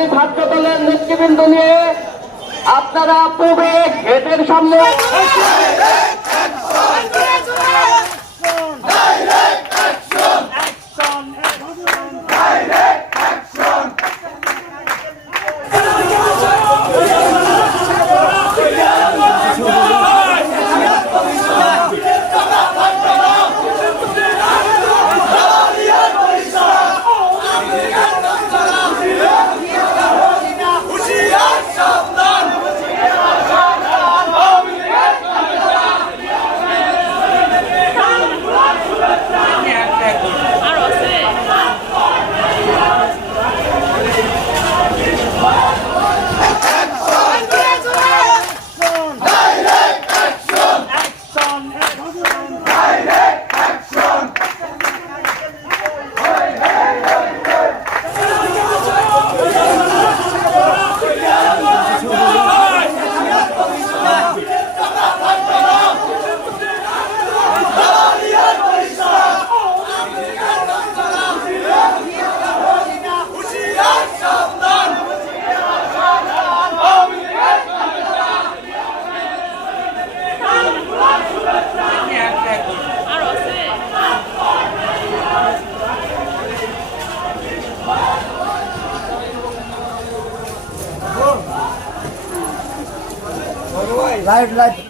রাজনীতি ছাত্র দলের নেতৃবৃন্দ নিয়ে আপনারা পূর্বে গেটের সামনে લાઈટ લાઈટ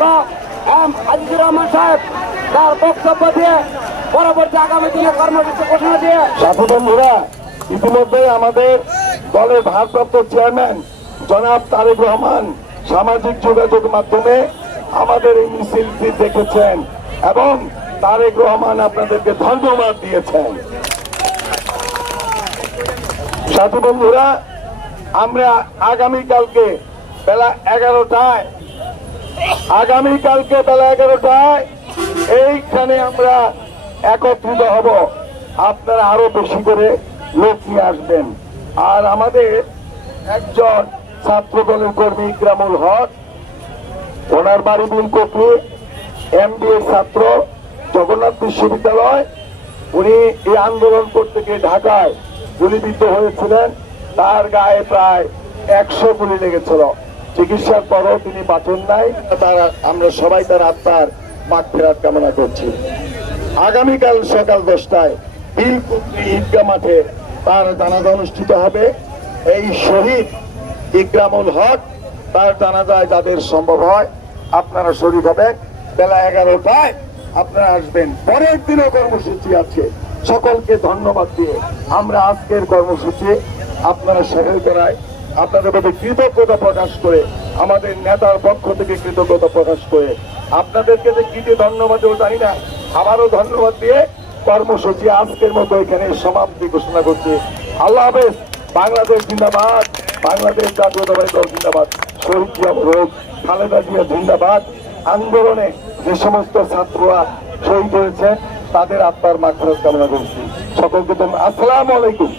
অধ্যক্ষ সাহেব তার বক্তব্য দিয়ে ইতিমধ্যে আমাদের দলের ভারপ্রাপ্ত চেয়ারম্যান জনাব তারেক রহমান সামাজিক যোগাযোগ মাধ্যমে আমাদের এই মিছিলটি দেখেছেন এবং তারেক রহমান আপনাদেরকে ধন্যবাদ দিয়েছেন। সাথী বন্ধুরা, আমরা আগামীকালকে বেলা এগারোটায় আগামীকালকে বেলা এগারোটায় এইখানে আমরা একত্রিত হব। আপনারা আরও বেশি করে লোক নিয়ে আসবেন। আর আমাদের একজন ছাত্র দলের কর্মী ইকরামুল হক, ওনার বাড়ি বিলকপি এমবিএ ছাত্র জগন্নাথ বিশ্ববিদ্যালয়। উনি এই আন্দোলন করতে গিয়ে ঢাকায় গুলিবিদ্ধ হয়েছিলেন। তার গায়ে প্রায় একশো গুলি লেগেছিল। চিকিৎসার পরও তিনি বাঁচন নাই। তারা, আমরা সবাই তার আত্মার মাঠ ফেরার কামনা করছি। আগামীকাল সকাল দশটায় বিলকুপি ঈদগা মাঠে তার জানাজা অনুষ্ঠিত হবে। এই শহীদ ইকরামুল হক, তার জানাজায় যাদের সম্ভব হয়, আপনারা শরীর হবেন। বেলা এগারোটায় আপনারা আসবেন। পরের দিনও কর্মসূচি আছে। সকলকে ধন্যবাদ দিয়ে আমরা আজকের কর্মসূচি আপনারা সফল করায় আপনাদের প্রতি কৃতজ্ঞতা প্রকাশ করে, আমাদের নেতার পক্ষ থেকে কৃতজ্ঞতা প্রকাশ করে, আপনাদেরকে যে কি দিয়ে ধন্যবাদ জানি না, আবারও ধন্যবাদ দিয়ে কর্মসূচি আজকের মতো এখানে সমাপ্তি ঘোষণা করছি। আল্লাহ হাফেজ, বাংলাদেশ জিন্দাবাদ, বাংলাদেশ জাতীয়তাবাদী দল জিন্দাবাদ, শহীদ জিয়া রোগ, খালেদা জিয়া জিন্দাবাদ, আন্দোলনে যে সমস্ত ছাত্ররা শহীদ হয়েছে, তাদের আত্মার মাত্রা কামনা করছি। সকলকে আসসালামু আলাইকুম।